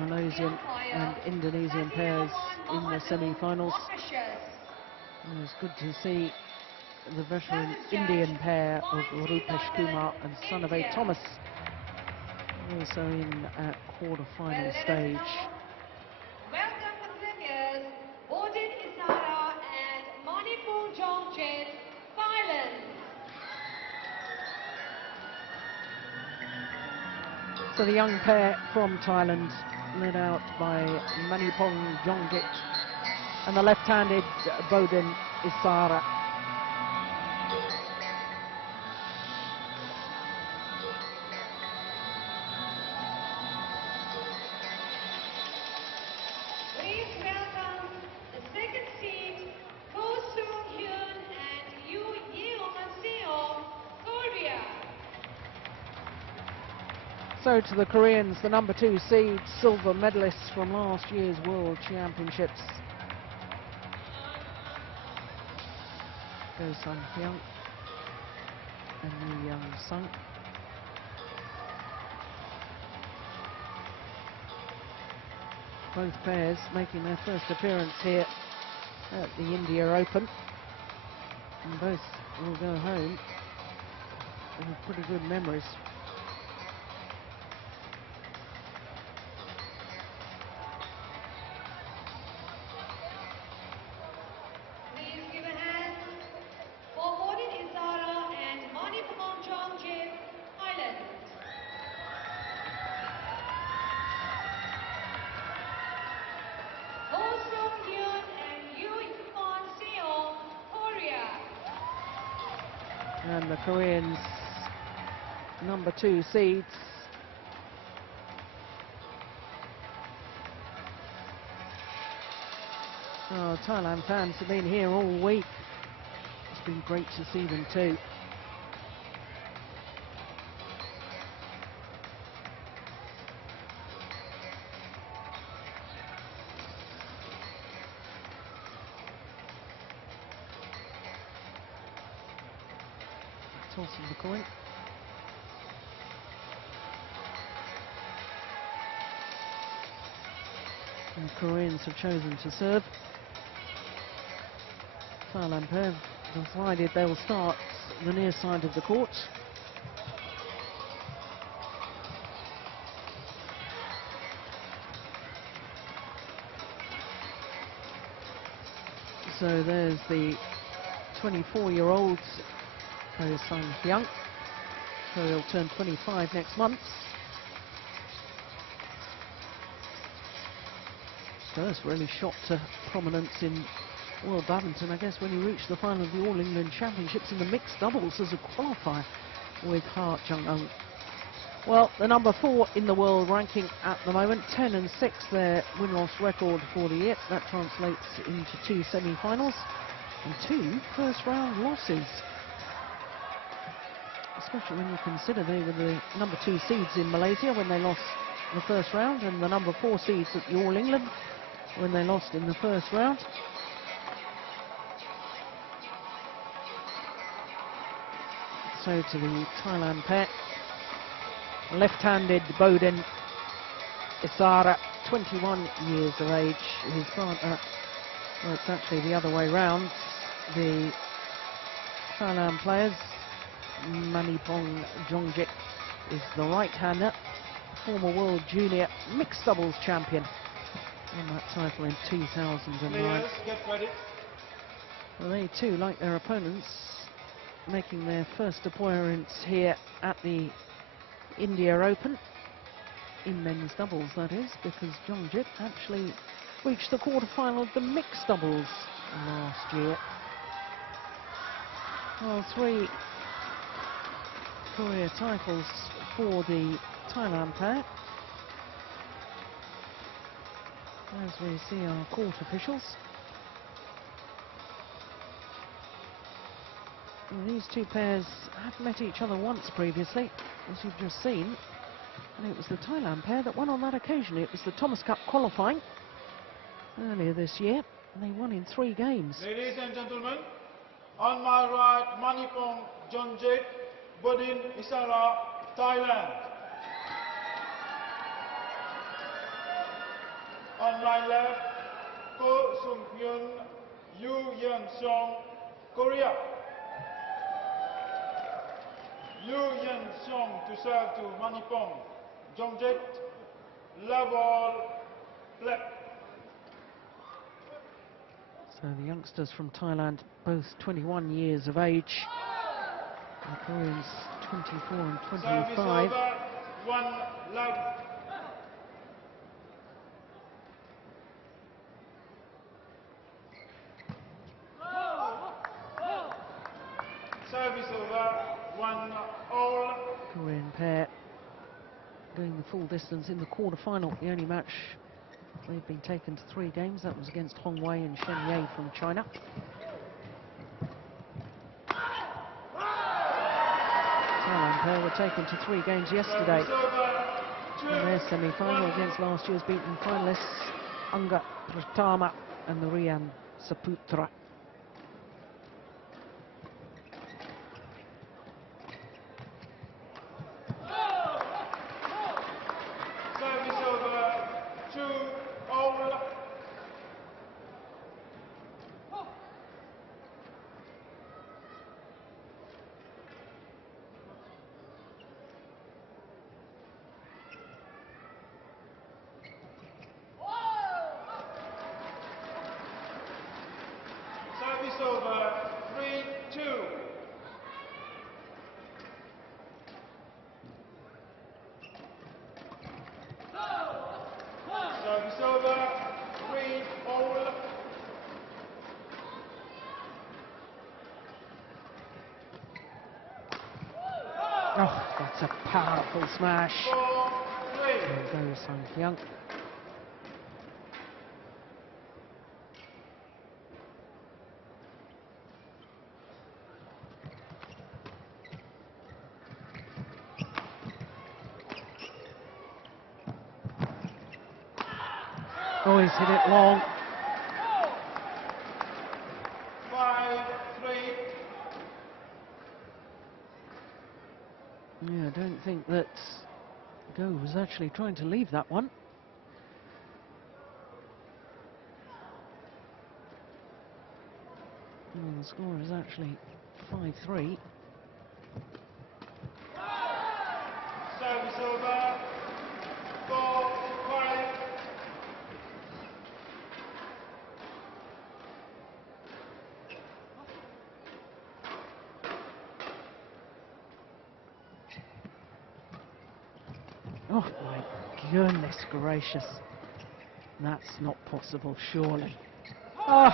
Malaysian and Indonesian pairs in the semi-finals. And it's good to see the veteran Indian pair of Rupesh Kumar and Sonavay Thomas also in at quarter-final stage. Welcome the players Bodin, B.Issara and M.Jongjit, Thailand. So the young pair from Thailand, led out by Maneepong, Jongjit, and the left-handed Bodin, B.Issara. Please welcome the second seed, Hyun and Yeon, Seong, Korea. So to the Koreans, the number 2 seed, silver medalists from last year's World Championships. Goes Hyun and Yeon. Both pairs making their first appearance here at the India Open. And both will go home with pretty good memories. Please give a hand for Bodin, B.Issara and M.Jongjit, Thailand. Hyun and Yeon, Seong, Korea. And the Koreans, number 2 seeds. Oh, Thailand fans have been here all week. It's been great to see them too. Tossing the coin. And the Koreans have chosen to serve. Thailand pair have decided they'll start the near side of the court. So there's the 24-year-old Hyun. So he'll turn 25 next month. First really shot to prominence in World Badminton, I guess, when he reached the final of the All England Championships in the mixed doubles as a qualifier with Hyun. Well, the number 4 in the world ranking at the moment, 10 and 6 their win-loss record for the year. That translates into 2 semi-finals and 2 first-round losses. Especially when you consider they were the number 2 seeds in Malaysia when they lost the first round, and the number 4 seeds at the All England when they lost in the first round. So to the Thailand pair, left-handed Bodin, B.Issara, 21 years of age. His partner, well, it's actually the other way round. The Thailand players, Maneepong Jongjit is the right-hander, former world junior mixed doubles champion, won that title in 2009. Players, get ready. Well, they too, like their opponents, making their first appearance here at the India Open, in men's doubles that is, because Jongjit actually reached the quarter-final of the mixed doubles last year. Well, 3 career titles for the Thailand pair. As we see our court officials. And these 2 pairs have met each other once previously, as you've just seen. And it was the Thailand pair that won on that occasion. It was the Thomas Cup qualifying earlier this year, and they won in 3 games. Ladies and gentlemen, on my right, Maneepong Jongjit, Bodin, B.Issara, Thailand. On my left, Ko Sung-hyun, Yeon, Seong, Korea. Yeon, Seong to serve to Maneepong, Jongjit, love all, black. So the youngsters from Thailand, both 21 years of age. The Koreans 24 and Service 25. over, 1 love. Service over, 1 all. Korean pair going the full distance in the quarter-final. The only match they've been taken to 3 games. That was against Hong Wei and Shen Ye from China. Thailand pair were taken to 3 games yesterday in their semi-final against last year's beaten finalists Anga Pratama and the Rian Saputra. Service over, 2 all. Service over, 3-2. Service over, 3 all. Oh, that's a powerful smash. 4-3. There goes Hyun. Oh, he's hit it long. 5-3. Yeah, I don't think that Go was actually trying to leave that one. The score is actually 5-3. Service over, 4-5. Oh my goodness gracious. That's not possible, surely. Oh,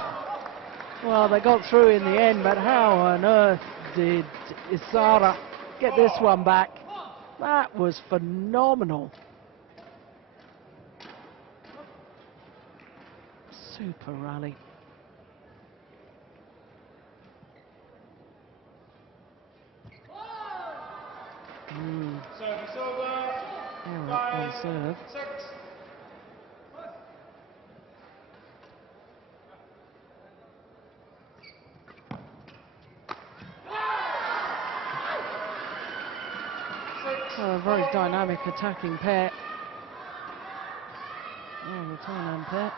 well, they got through in the end, but how on earth did Issara get this one back? That was phenomenal. Super rally. Service over, They're up on serve. 5-6. A very dynamic attacking pair. Oh, the Thailand pair.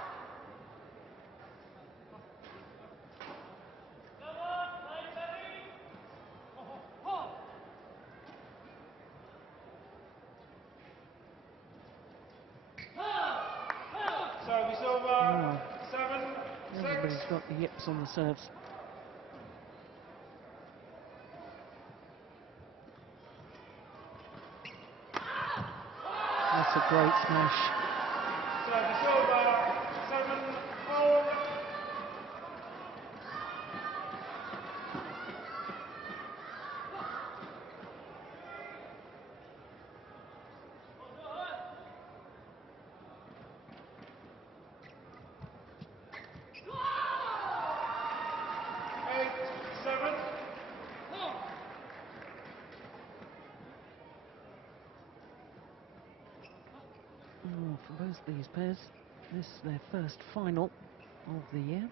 Service over, Oh, 7-6. everybody's got the yips on the serves. That's a great smash. Service over, 7-4. Oh, for both these pairs, this is their first final of the year.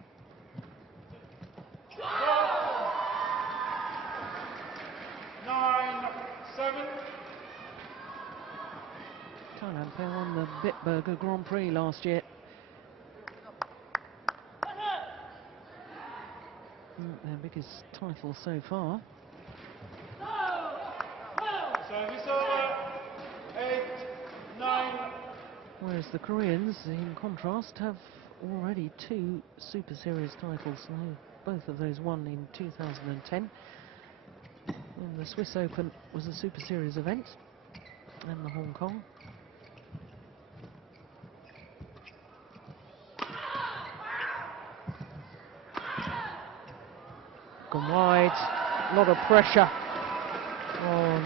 9-7. Thailand pair won the Bitburger Grand Prix last year. Their biggest title so far. Service over. 8-9. Whereas the Koreans, in contrast, have already 2 Super Series titles. Both of those won in 2010. And the Swiss Open was a Super Series event, and the Hong Kong. Gone wide, a lot of pressure on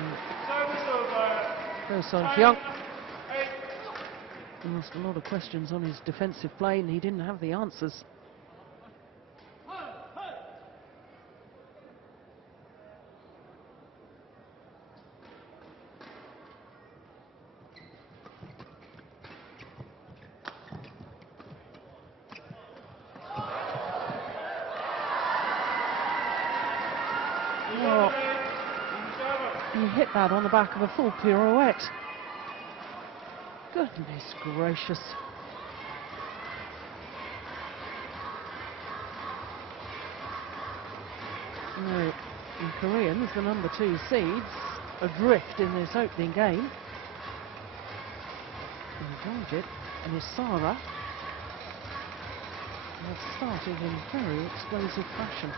Hyun. Asked a lot of questions on his defensive play, and he didn't have the answers. Well, he hit that on the back of a full pirouette. Goodness gracious. No, the Koreans, the number 2 seeds, adrift in this opening game. M.Jongjit and Issara have started in very explosive fashion.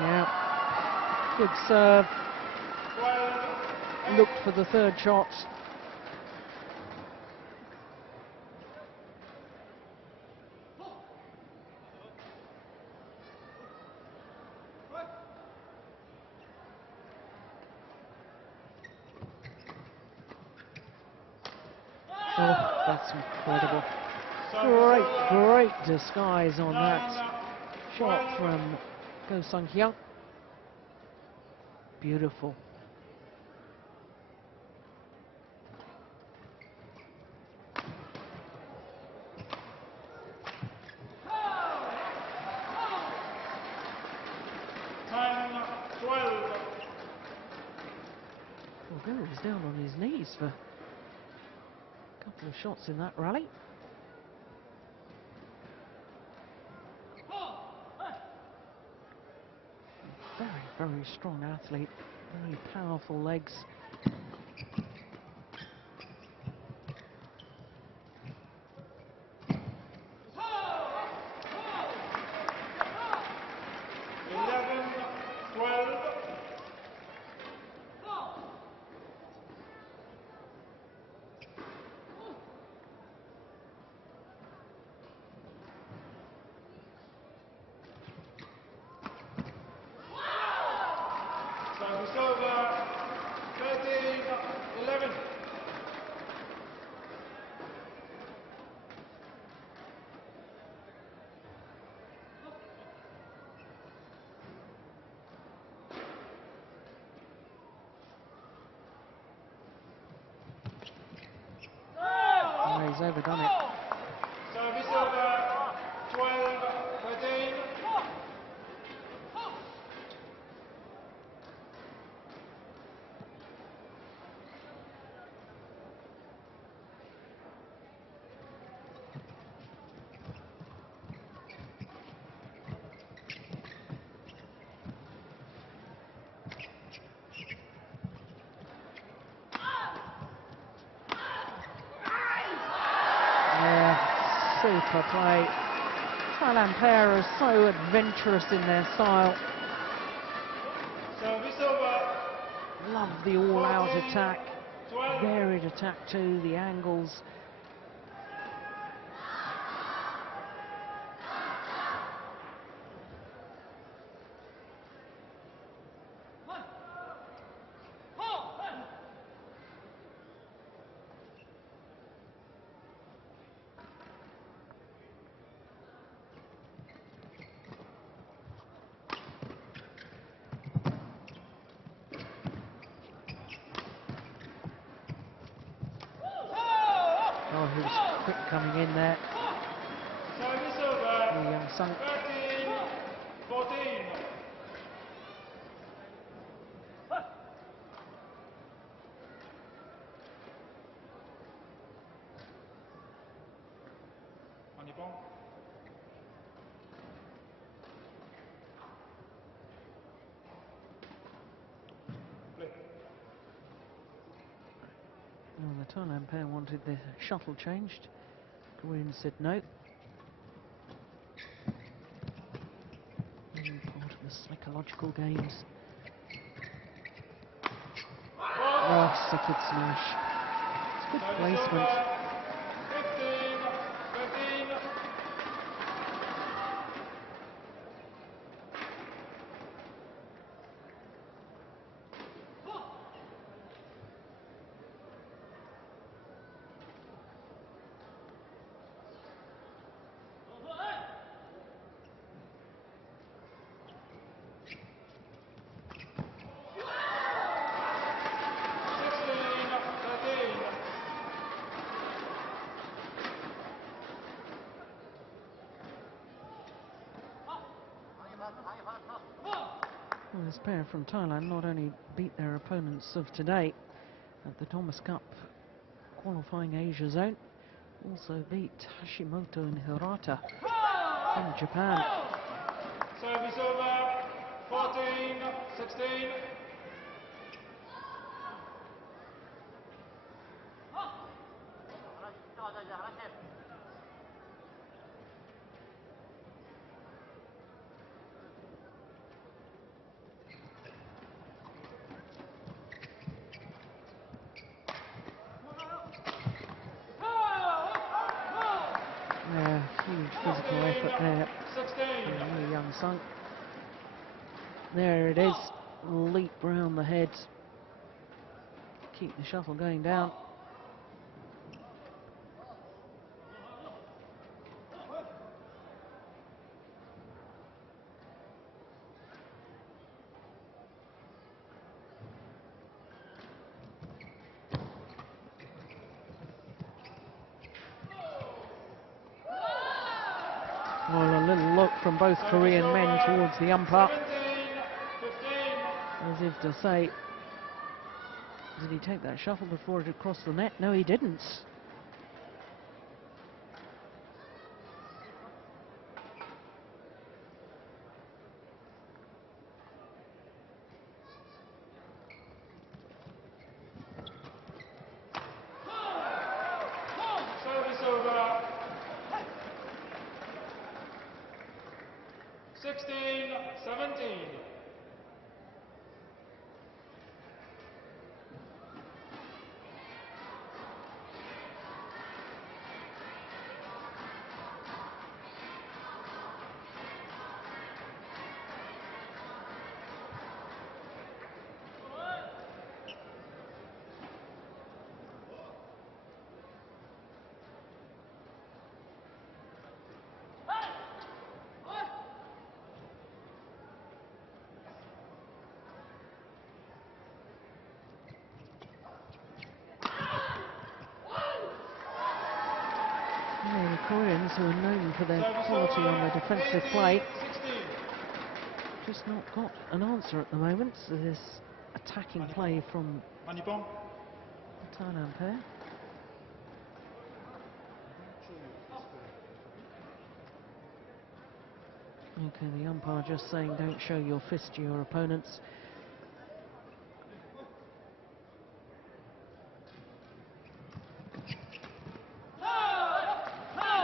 Yeah, good serve. Looked for the third shot. Oh, that's incredible. Great disguise on that shot from Hyun. Beautiful. Well, was down on his knees for a couple of shots in that rally. Very strong athlete, very powerful legs. He's overdone it. Service over. 12-13. Super play. Thailand pair are so adventurous in their style. Service over. Love the all-out attack. Varied attack too, the angles. quick coming in there. Service over. Yeon-sung. 13, 14. Maneepong. Play. Well, the Thailand pair wanted the shuttle changed. Korean said no. Part of the psychological games. Oh, second smash. It's good placement. 15, 15. Well, this pair from Thailand not only beat their opponents of today at the Thomas Cup qualifying Asia zone, also beat Hashimoto and Hirata from Japan. Service over. 14, 16. Yeah, huge physical effort there 16. from Yeon-sung. There it is, leap round the head, keep the shuttle going down. Well, a little look from both Korean men towards the umpire, 17, 15. as if to say, did he take that shuttle before it had crossed the net? No, he didn't. Service over. 16, 17. Yeah, the Koreans, who are known for their quality on the defensive play, 16. just not got an answer at the moment. So this attacking play from Maneepong. the Thailand pair. Okay, the umpire just saying don't show your fist to your opponents.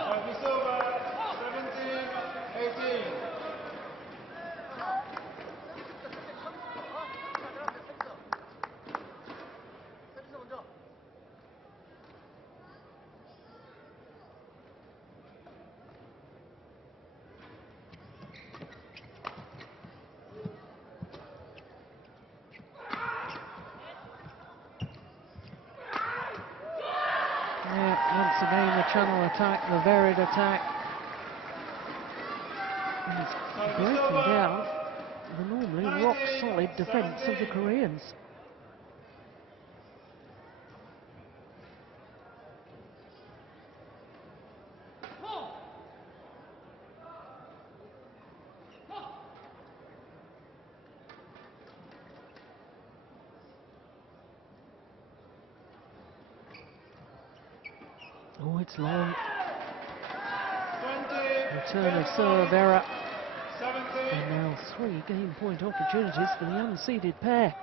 Service over. 17, 18. Yeah, once again the channel attack, the varied attack. He's breaking down the normally rock-solid defence of the Koreans. Oh, it's long. 20. Return of serve error. 17. And now 3 game point opportunities for the unseeded pair.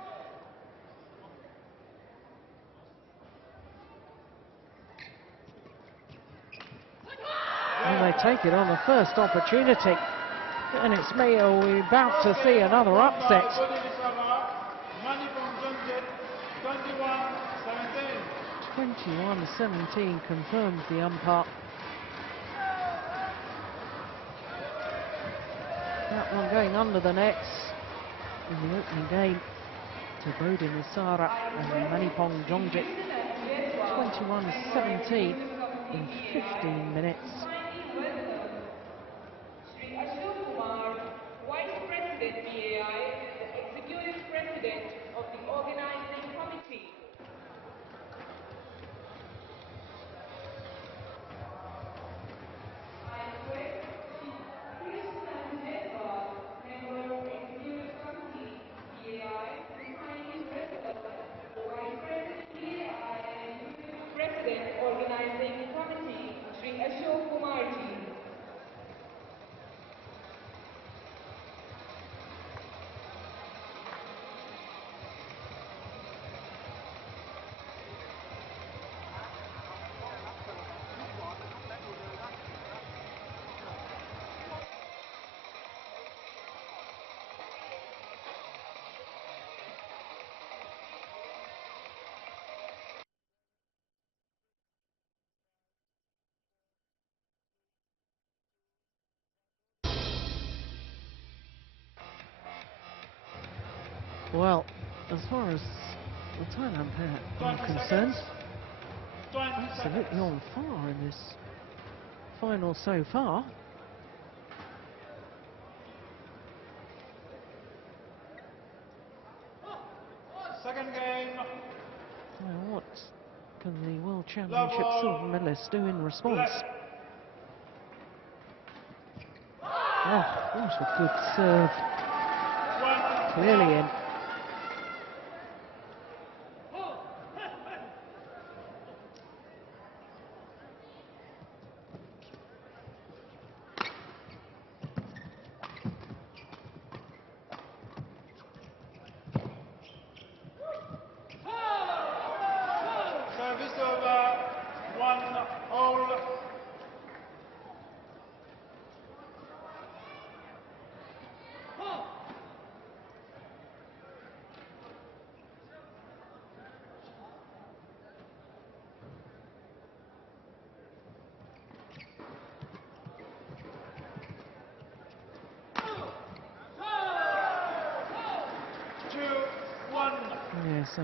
And they take it on the first opportunity. And it's me, are we about to see another upset? B.Issara, Maneepong Jongjit, 21-17. 21-17 confirms the umpire. That one going under the nets in the opening game to B.Issara and Yonex-Sunrise. 21-17 in 15 minutes. Vice President BAI, the Executive President of the Organizing Committee. President Organizing Committee, Shri Ashok Kumarji. Well, as far as the Thailand pair are 20 concerned, seconds. 20 absolutely seconds. on fire in this final so far. Second game. Now, what can the World Championship silver medalists do in response? Left. Oh, what a good serve. 1. Clearly in. Service over. 1 all. Yes, I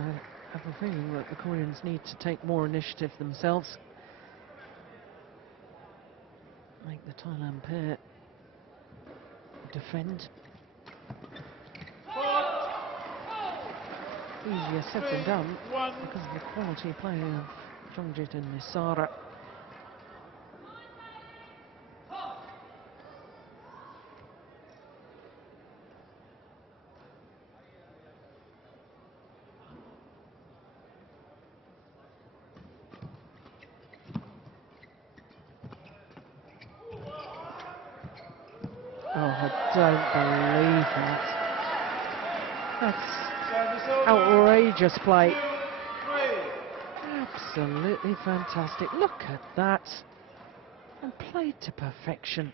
have a feeling that the Koreans need to take more initiative themselves. Make the Thailand pair defend. Easier said than done because of the quality play of Jongjit and B.Issara. Oh, I don't believe that. That's outrageous play. 2-3. Absolutely fantastic. Look at that. And played to perfection.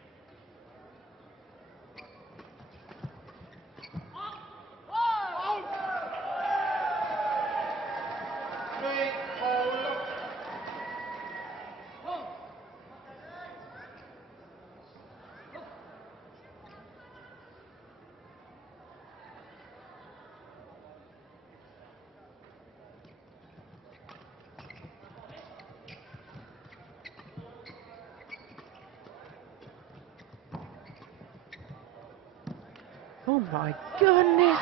Oh my goodness!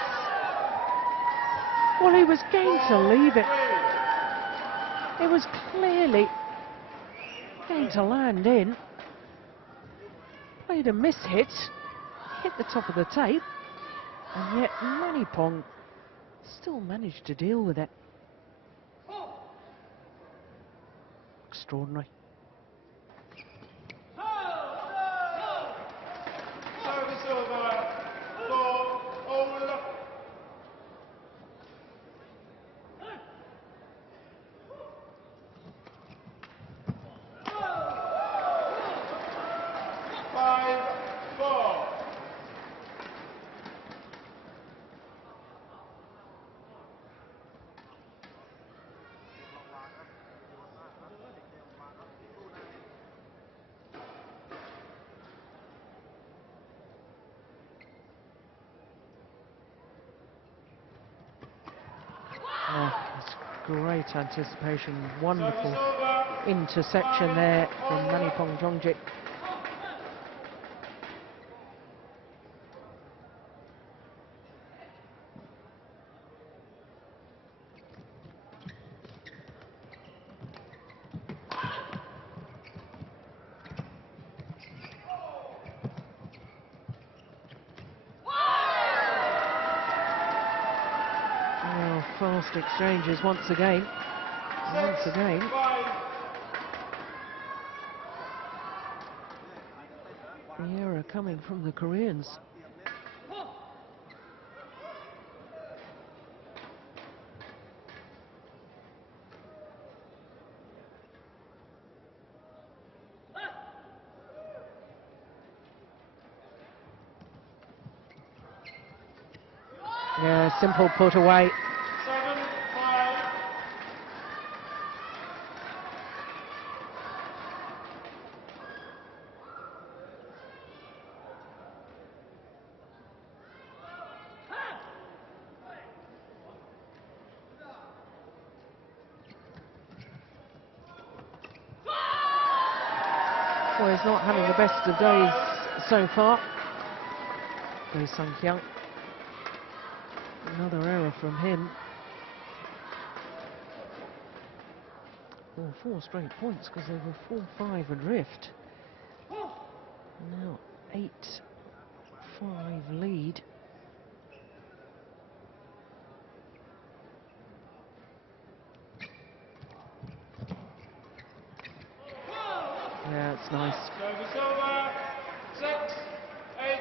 Well, he was going to leave it. It was clearly going to land in. Played a miss hit, hit the top of the tape, and yet Maneepong still managed to deal with it. Extraordinary. Oh, it's great anticipation, wonderful Service over. interception there from Maneepong Jongjit. Well, fast exchanges once again. Once again. 5. The error coming from the Koreans. Yeah, simple put away. 7-5. Well, he's not having the best of days so far. Seong. Another error from him. Well, 4 straight points because they were 4-5 adrift. Now 8-5 lead. Yeah, it's nice. Service over. 6-8.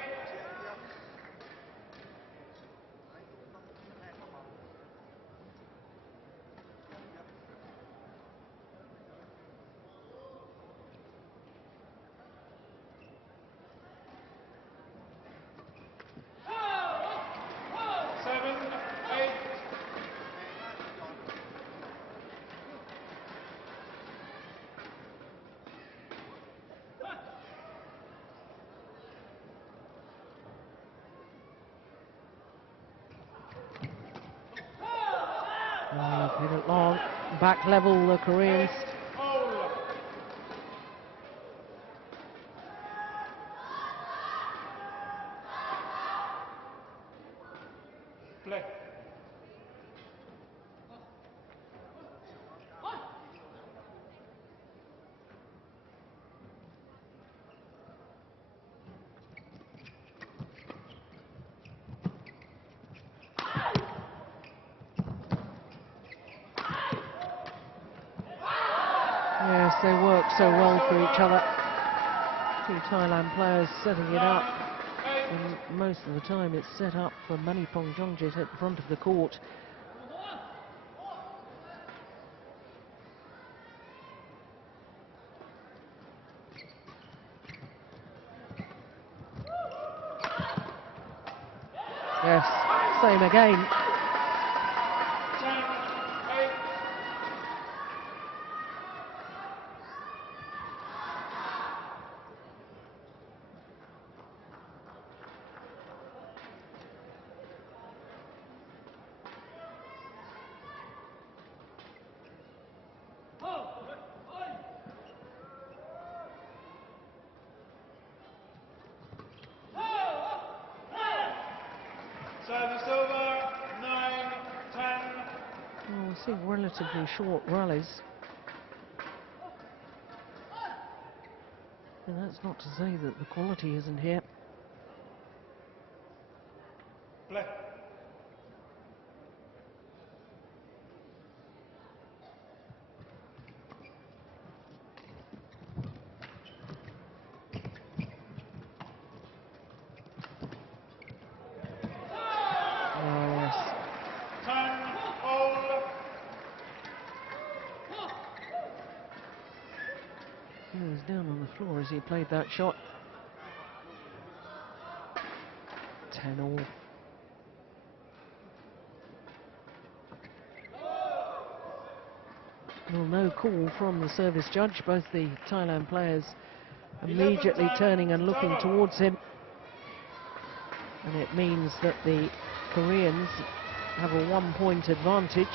Oh, hit it long. Back level, the Koreans. Play. Yes, they work so well for each other. 2 Thailand players setting it up. And most of the time it's set up for Maneepong Jongjit at the front of the court. Yes, same again. Service over. 9-10. Well, we're seeing relatively short rallies. And that's not to say that the quality isn't here. Play. Oh, yes. 10-all. He was down on the floor as he played that shot. 10-all. Well, no call from the service judge. Both the Thailand players immediately turning and looking towards him. And it means that the Koreans have a 1-point advantage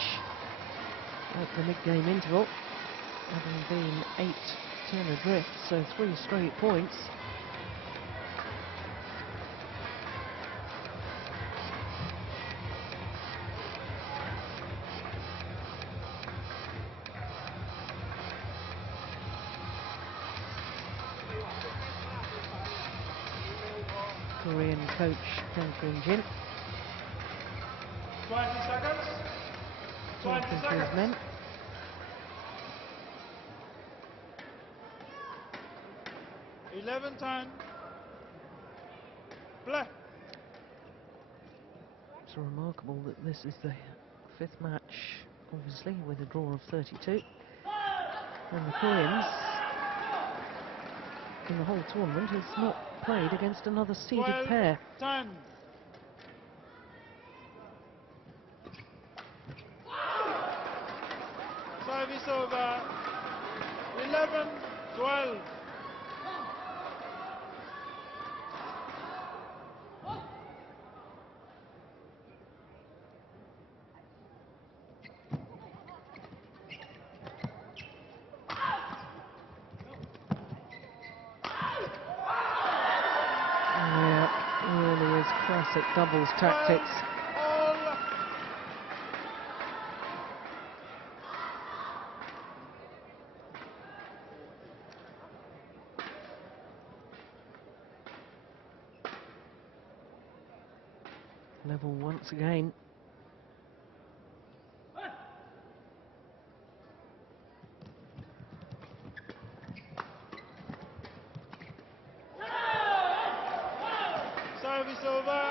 at the mid-game interval, having been 8-10 adrift, so 3 straight points. Korean coach M.Jongjit 20 seconds. 20 talking to his seconds. men. Time. Play. It's remarkable that this is the 5th match, obviously, with a draw of 32. And the Koreans, in the whole tournament, has not played against another seeded 12, pair. 10. Service over. 11, 12. Yeah, really is classic doubles tactics. All. Level once again. Service over.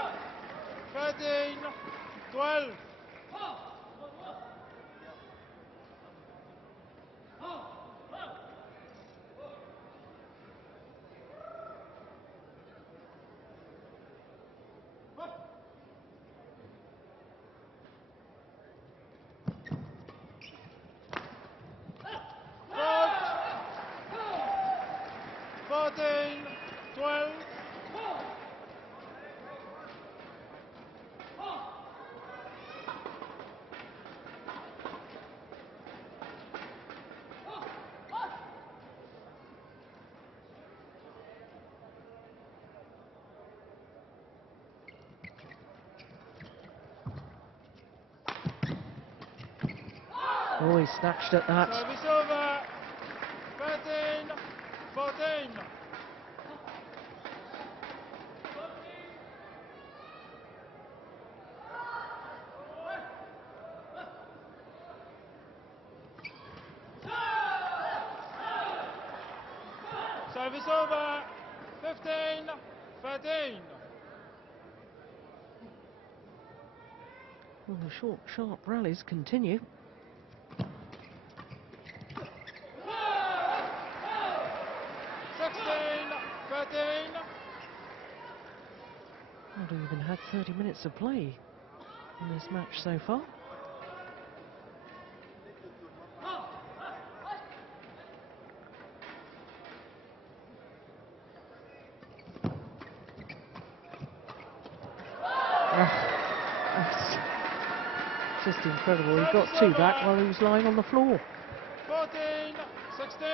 13, 12. Fault. 14, 12. Oh, he snatched at that. Service over. 13, 14. Service over. 15, 13. Well, the short, sharp rallies continue. 16, 13. Not even had 30 minutes of play in this match so far. It's just incredible. He got 2 back while he was lying on the floor. 14, 16.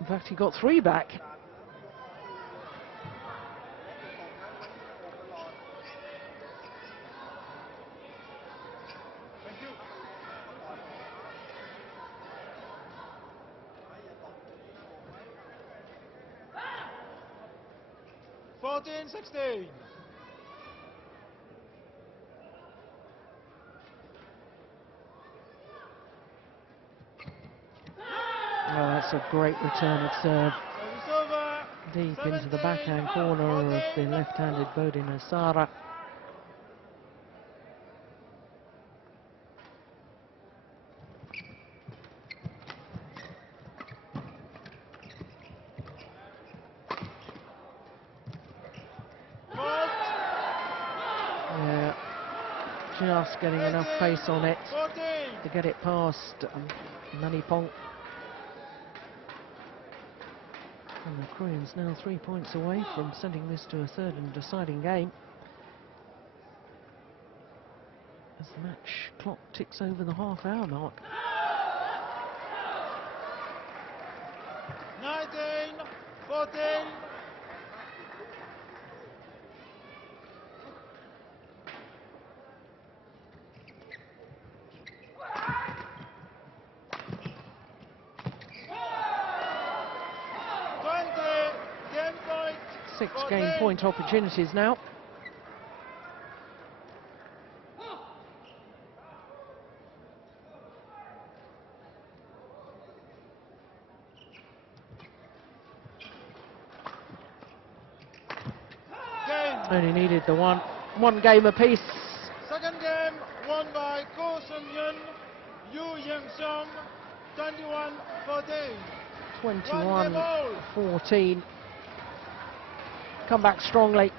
In fact, he got 3 back. Thank you. 14, 16. Well, that's a great return of serve. Service over. Deep into the 17, backhand corner of the 14. left-handed B.Issara. Fault. Yeah, just getting enough pace on it 14. to get it past Maneepong. And the Koreans now 3 points away from sending this to a third and deciding game. As the match clock ticks over the half-hour mark. 19-14. Six game point opportunities now. Only needed the one game apiece. Second game won by Ko Hyun, Seong, 21-14. 21-14. Come back strongly,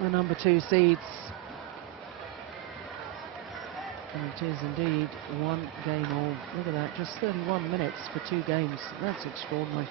the number 2 seeds. And it is indeed one game old. Look at that, just 31 minutes for 2 games. That's extraordinary.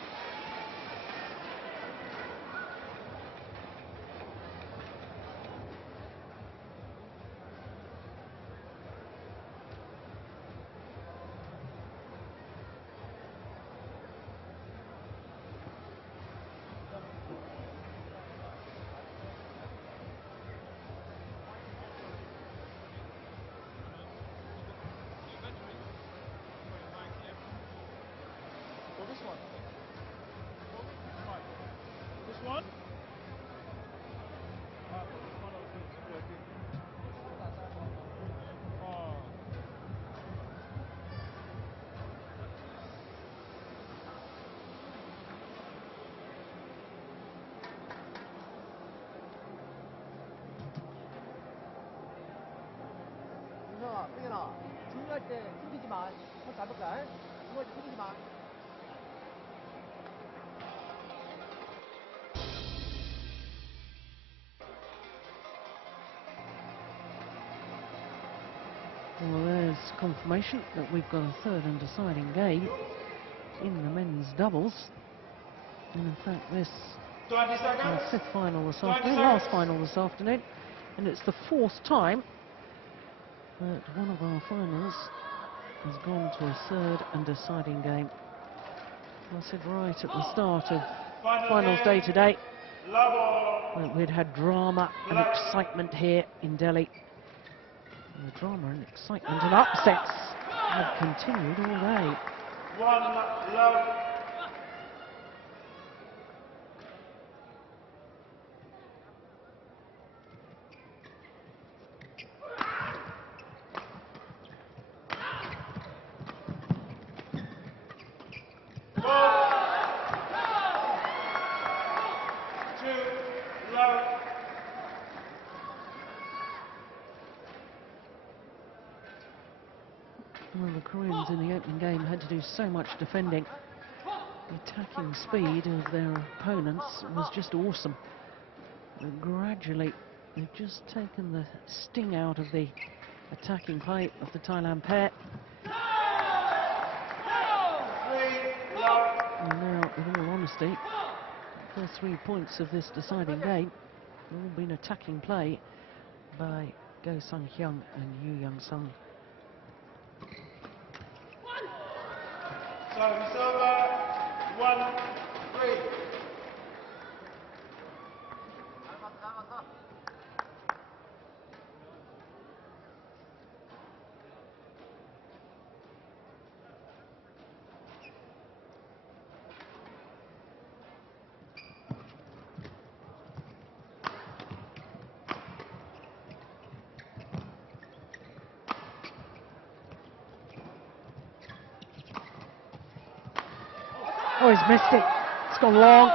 Well, there's confirmation that we've got a third and deciding game in the men's doubles. And in fact, this is the 5th final this afternoon, last final this afternoon, and it's the 4th time that one of our finals has gone to a third and deciding game. I said right at the start of finals day today that we'd had drama and excitement here in Delhi. And the drama and excitement and upsets have continued all day. 1-love. Well, the Koreans in the opening game had to do so much defending. The attacking speed of their opponents was just awesome. And gradually, they've just taken the sting out of the attacking play of the Thailand pair. And now, in all honesty, the first 3 points of this deciding game have all been attacking play by Go Sung-hyun and Yoon-sung. Service over, 1-3. Oh, he's missed it. It's gone long.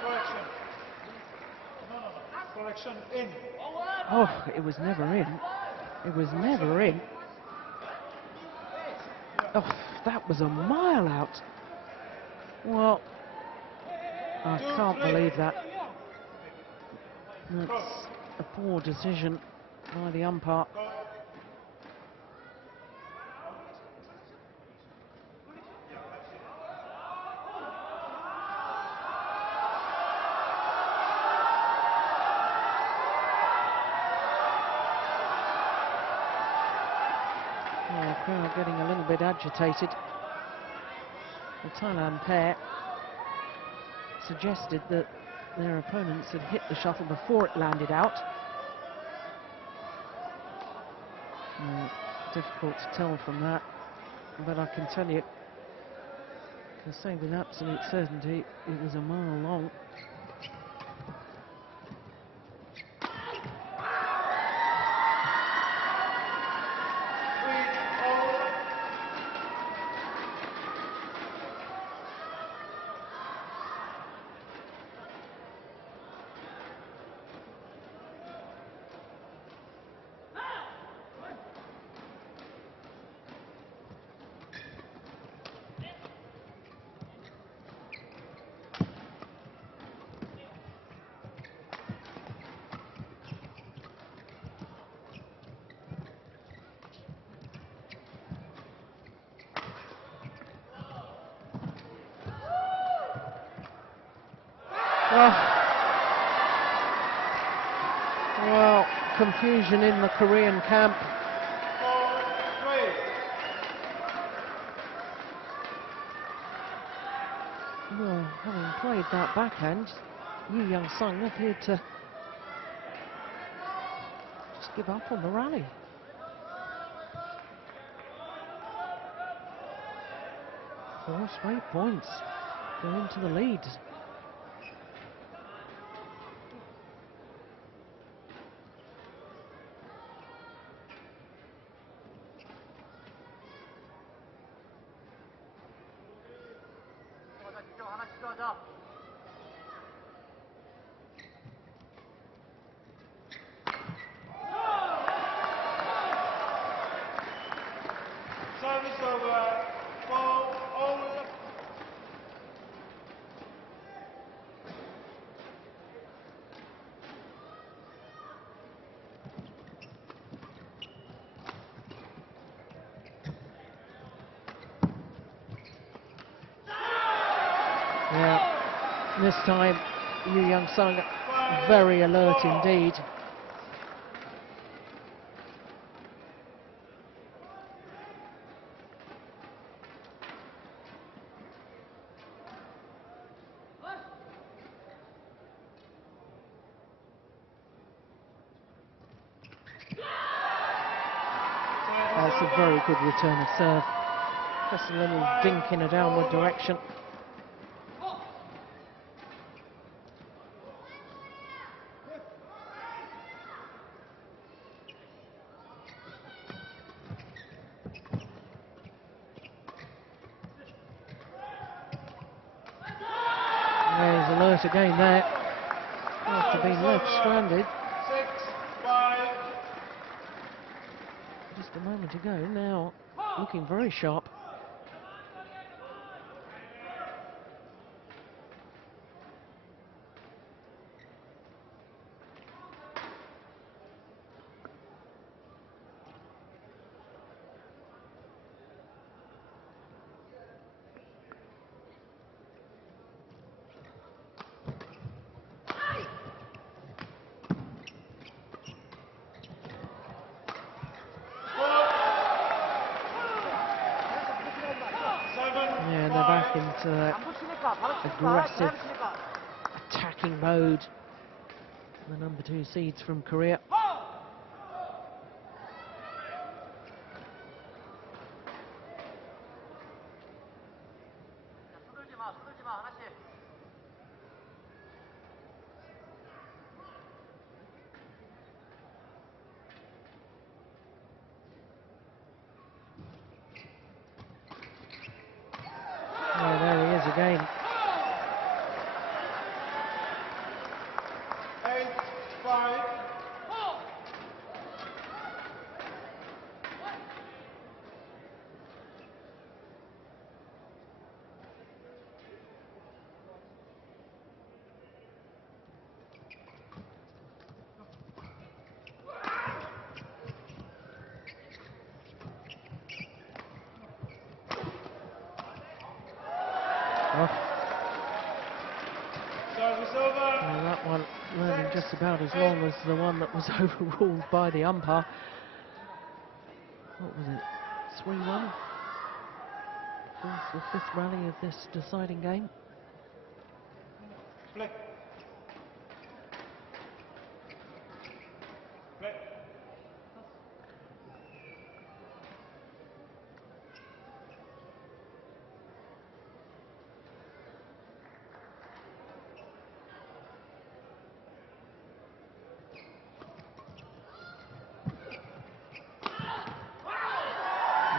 Correction. No. Correction in. Oh, it was never in. It was never in. Oh, that was a mile out. Well, I can't believe that. That's a poor decision by the umpire. The crowd getting a little bit agitated. The Thailand pair suggested that their opponents had hit the shuttle before it landed out. Difficult to tell from that, but I can tell you, I can say with absolute certainty, it was a mile long. Well, confusion in the Korean camp. 4-3. Well, having played that backhand, Yonex-Sunrise appeared to just give up on the rally. 4 straight points, go into the lead. Service over. 4-all. Yeah, this time Yonex-Sunrise very alert indeed. That's a very good return of serve. Just a little dink in a downward direction. He's alert again there, after being left stranded. 6-5. Just a moment ago, now looking very sharp. Yeah, they're back into that aggressive attacking mode. The number 2 seeds from Korea. Yeah, there he is again. 8-5. Service over. Well, that one running just about as long as the one that was overruled by the umpire. What was it? 3-1. Fourth or fifth rally of this deciding game. Play. Play.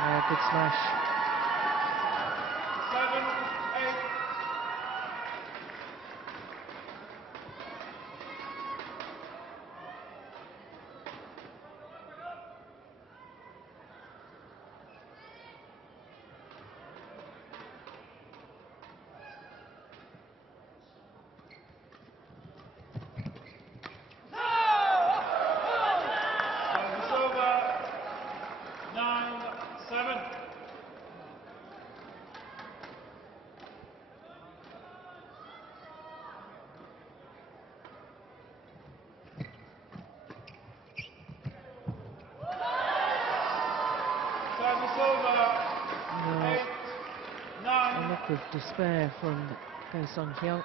Yeah, good smash. 7-8. Service over. 9-7. Service over. No. 8-9. A look of despair from Hyun.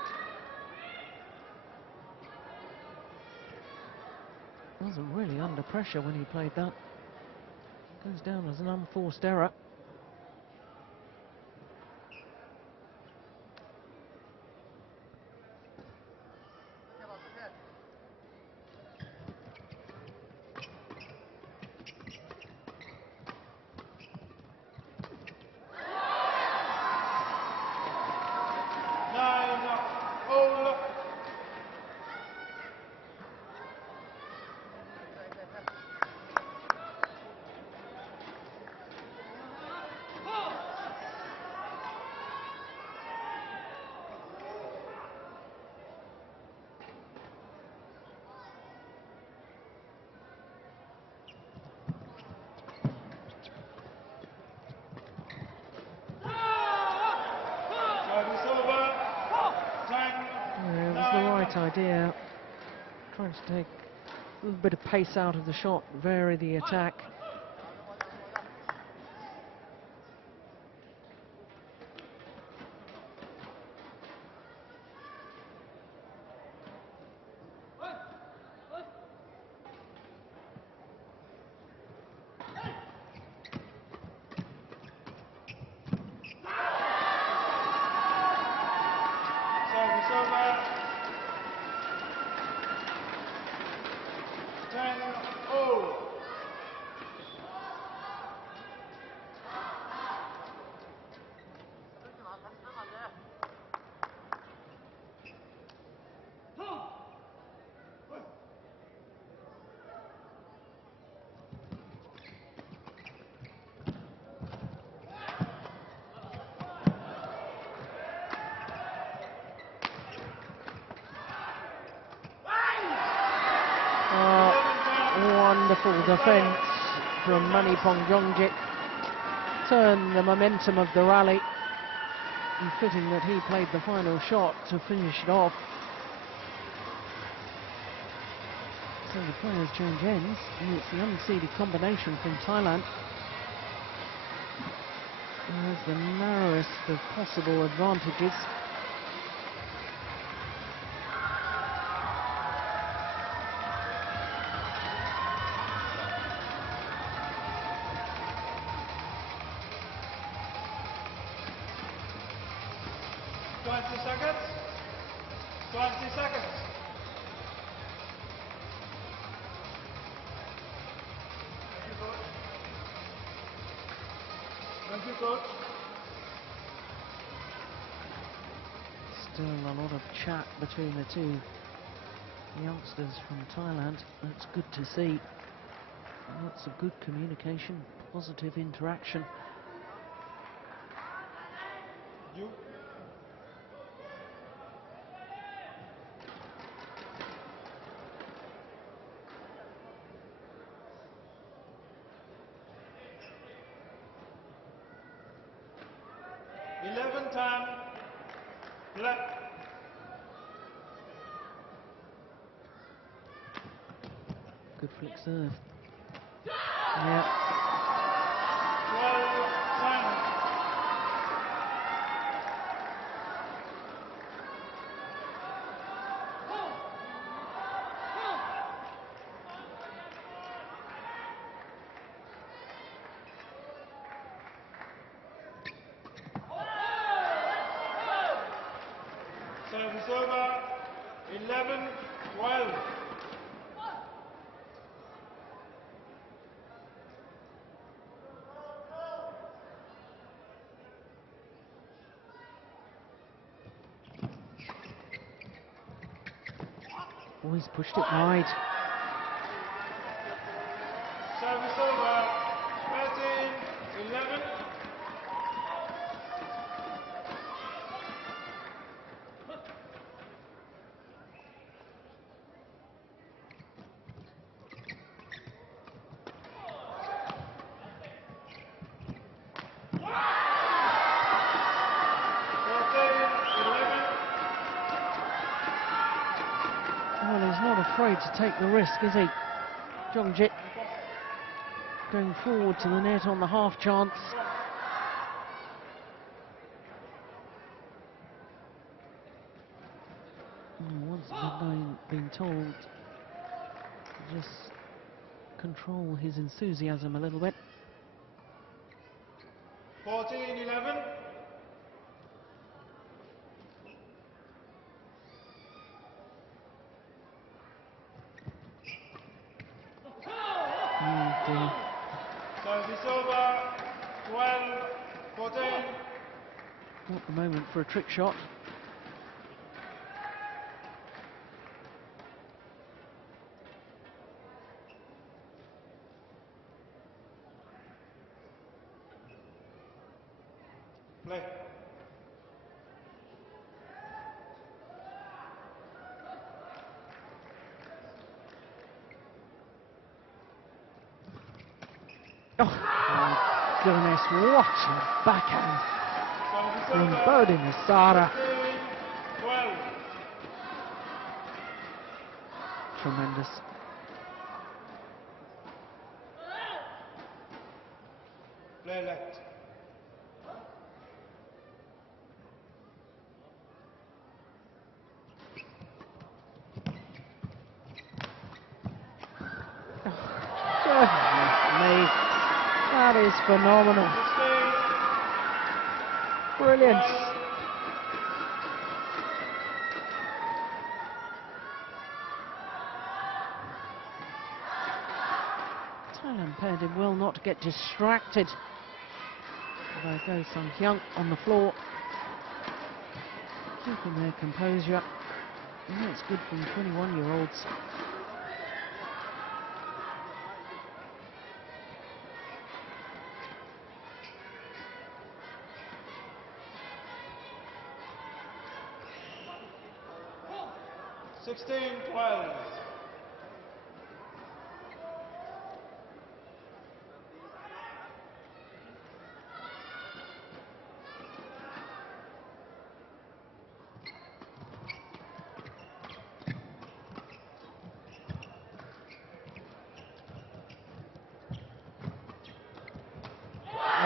Wasn't really under pressure when he played that. Goes down as an unforced error. Service over. 10. Yeah, it was the right idea. Trying to take a little bit of pace out of the shot, vary the attack. Service over. 10-0. Wonderful defence from M.Jongjit. Turn the momentum of the rally. And fitting that he played the final shot to finish it off. So the players change ends, and it's the unseeded combination from Thailand. And there's the narrowest of possible advantages. Seconds. 20 seconds. Thank you, coach. Still a lot of chat between the two youngsters from Thailand. That's good to see. Lots of good communication, positive interaction. You. Time. Black. Good flick serve. Yeah. 12. Service over. 11-12. Always pushed it wide. Service over. 13-11. Well, he's not afraid to take the risk, is he? Jongjit going forward to the net on the half chance. Once been told to just control his enthusiasm a little bit. 14-11. Service over. 12-14. Not the moment for a trick shot. Play. Oh my goodness, what a backhand from B.Issara. 12. Tremendous. Play left. Goodness me, that is phenomenal. 16. Brilliant. Thailand paired him well not to get distracted. There goes Hyun on the floor, keeping their composure. And that's good from 21-year-olds. $16-12.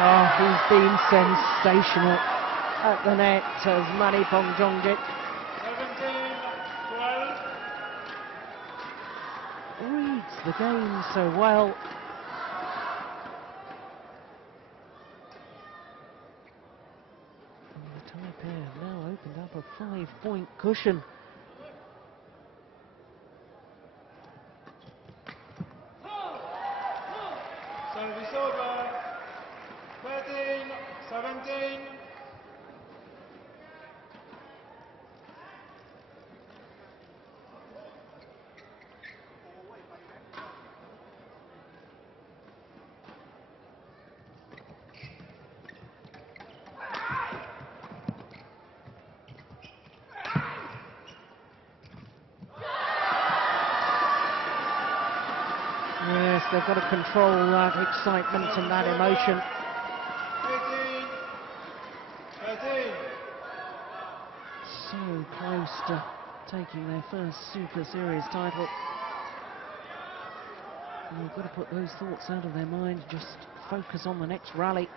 Oh, he's been sensational at the net as Maneepong Jongjit 17-12. reads the game so well. And the Thai pair have now opened up a 5-point cushion. Service over. 13-17. Yes, they've got to control that excitement and that emotion. 18-13. So close to taking their first Super Series title. And they've got to put those thoughts out of their mind, just focus on the next rally.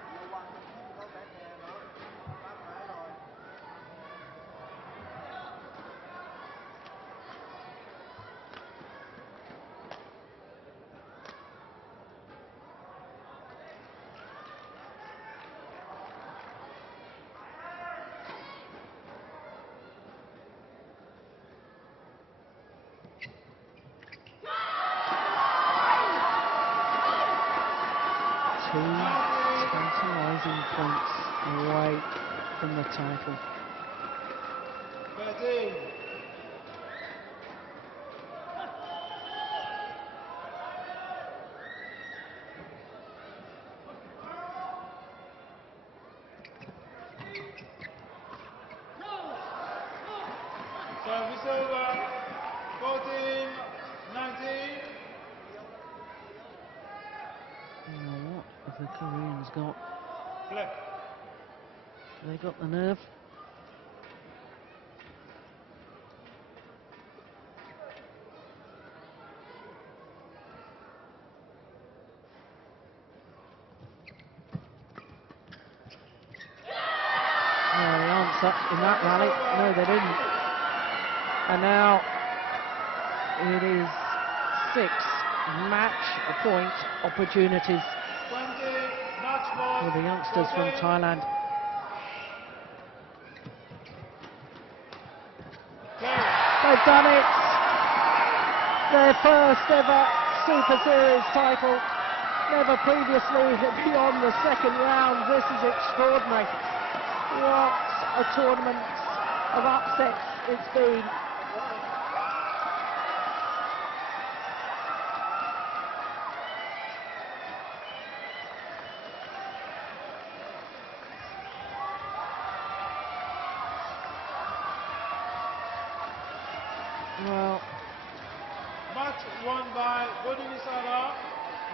Two tantalising points away from the title. 13. Service over. 14, 19. Now, what have the Koreans got? Play. They got the nerve. No, the answer in that rally. No, they didn't. And now it is 6 match point opportunities 20. Match ball. for the youngsters from 14. Thailand. Play. They've done it! Their first ever Super Series title. Never previously beyond the second round. This is extraordinary. What a tournament of upsets it's been. Well, Match won by B.Issara,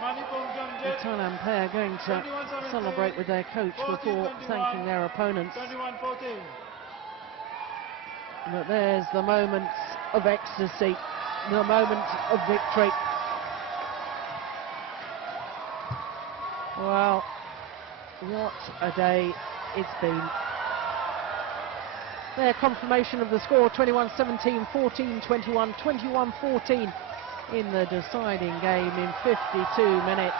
Maneepong the Jongjit. Thailand pair going to 21-17, celebrate with their coach before 14-21, thanking their opponents. 21-14. But there's the moments of ecstasy, the moment of victory. Well, what a day it's been. Their confirmation of the score, 21-17, 14-21, 21-14 in the deciding game in 52 minutes.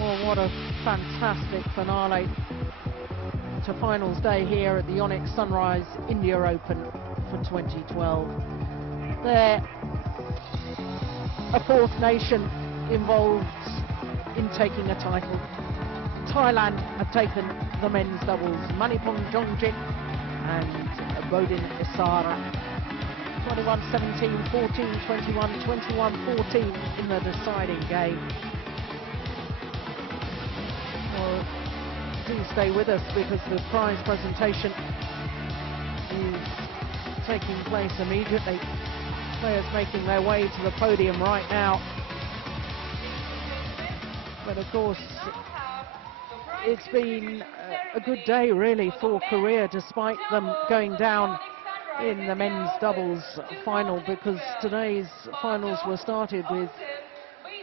Well, what a fantastic finale to finals day here at the Yonex-Sunrise India Open for 2012. They're a fourth nation involved in taking a title. Thailand have taken the men's doubles, Maneepong Jongjit and Bodin Issara. 21-17, 14-21, 21-14 in the deciding game. Well, do stay with us because the prize presentation is taking place immediately. Players making their way to the podium right now. But of course, it's been a good day really for Korea, despite them going down in the men's doubles final, because today's finals were started with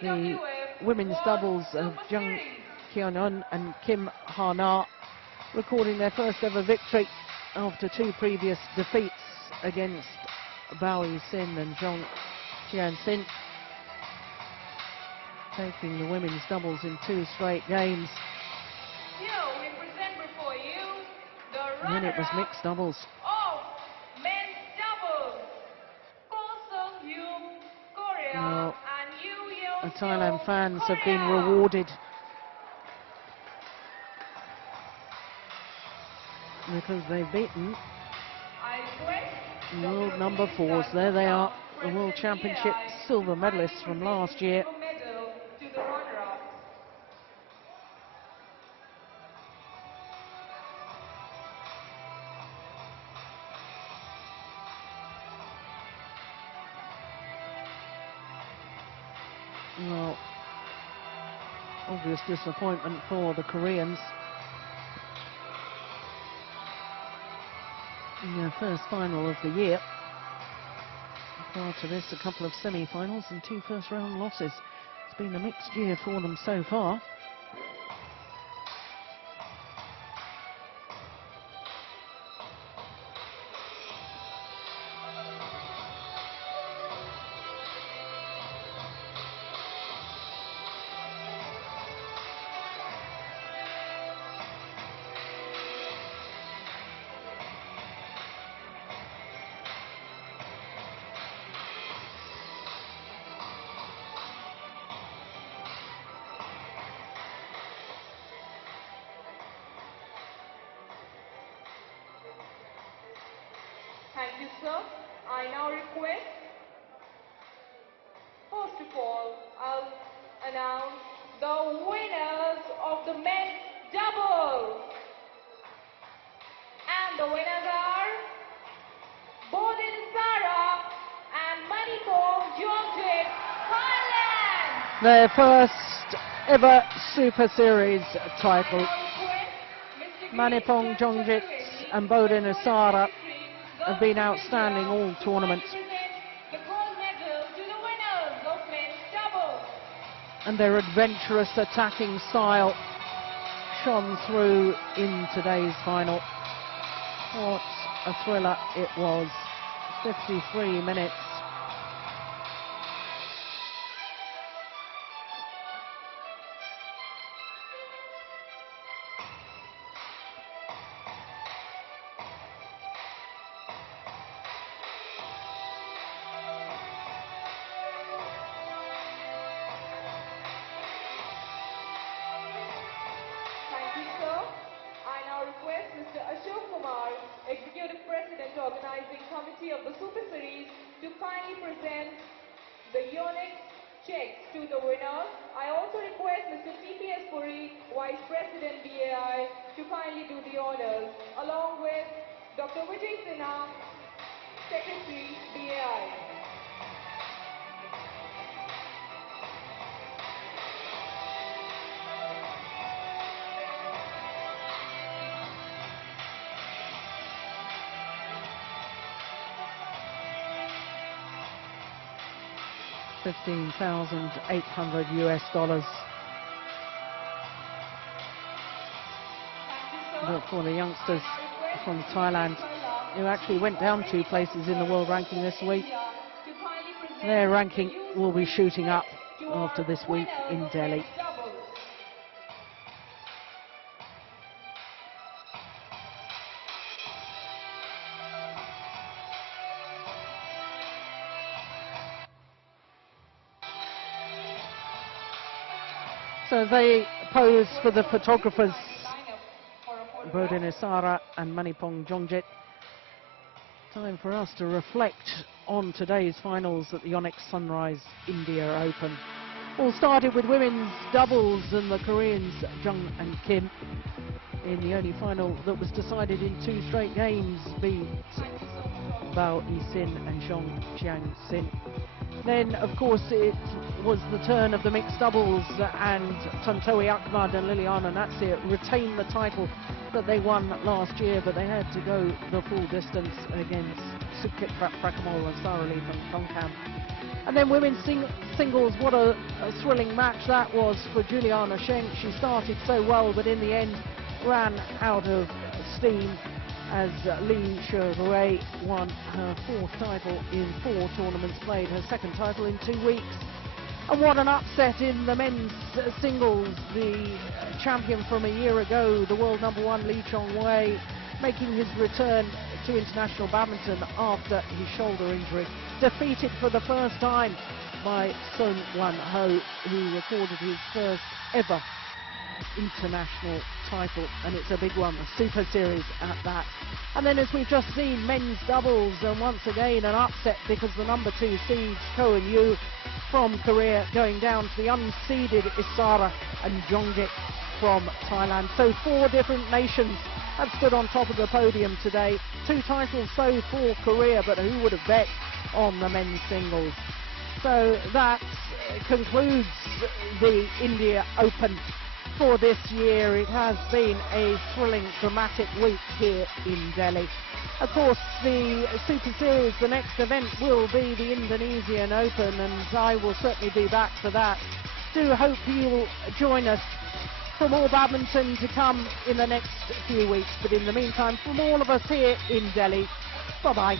the women's doubles of Hyun and Kim Ha-na recording their first ever victory after two previous defeats against Bao-Yu-sin and Jong-Jian-sin, taking the women's doubles in 2 straight games. We present before you the And then it was runner-up mixed doubles. of men's doubles. Seong, Korea, Well, and the Thailand Yeon, fans have been Korea. rewarded because they've beaten world number 4s. There they are, the World Championship silver medalists from last year. Well, obvious disappointment for the Koreans. In their first final of the year. Prior to this, a couple of semi-finals and 2 first-round losses. It's been a mixed year for them so far. Thank you, sir. I now request, first of all, I'll announce the winners of the men's doubles. And the winners are B.Issara and Maneepong Jongjit, Thailand. Their first ever Super Series title. Maneepong Jongjit and B.Issara have been outstanding all tournaments. The gold medal to the winners of men's doubles. And their adventurous attacking style shone through in today's final. What a thriller it was. 53 minutes. Executive President, Organizing Committee of the Super Series, to kindly present the Yonex checks to the winners. I also request Mr. T.P.S. Puri, Vice President BAI, to kindly do the honors, along with Dr. Vijay Sinha, Secretary BAI. $15,800 US. But for the youngsters from Thailand, who actually went down 2 places in the world ranking this week, their ranking will be shooting up after this week in Delhi. So they pose for the photographers, B.Issara and Maneepong Jongjit. Time for us to reflect on today's finals at the Yonex-Sunrise India Open. All started with women's doubles, and the Koreans, Jung and Kim, in the only final that was decided in 2 straight games, beat Bodin and Seong. Then, of course, it was the turn of the mixed doubles, and Tontowi Ahmad and Liliana Natsir retained the title that they won last year, but they had to go the full distance against Sukhit Prakamal and Sara Lee from Tongkam. And then women's singles, what a thrilling match that was for Juliana Schenk. She started so well, but in the end ran out of steam as Lee Sherway won her 4th title in 4 tournaments played, her 2nd title in 2 weeks. And what an upset in the men's singles. The champion from a year ago, the world #1 Lee Chong-wei, making his return to international badminton after his shoulder injury, defeated for the first time by Seong Won-ho, who recorded his first ever international title, and it's a big one, a Super Series at that. And then, as we've just seen, men's doubles, and once again an upset because the #2 seeds, Ko and Yu from Korea, going down to the unseeded Issara and Jongjit from Thailand. So 4 different nations have stood on top of the podium today. 2 titles so for Korea, but who would have bet on the men's singles? So that concludes the India Open for this year. It has been a thrilling, dramatic week here in Delhi. Of course, the Super Series, the next event will be the Indonesian Open, and I will certainly be back for that. Do hope you'll join us for more badminton to come in the next few weeks. But in the meantime, from all of us here in Delhi, bye-bye.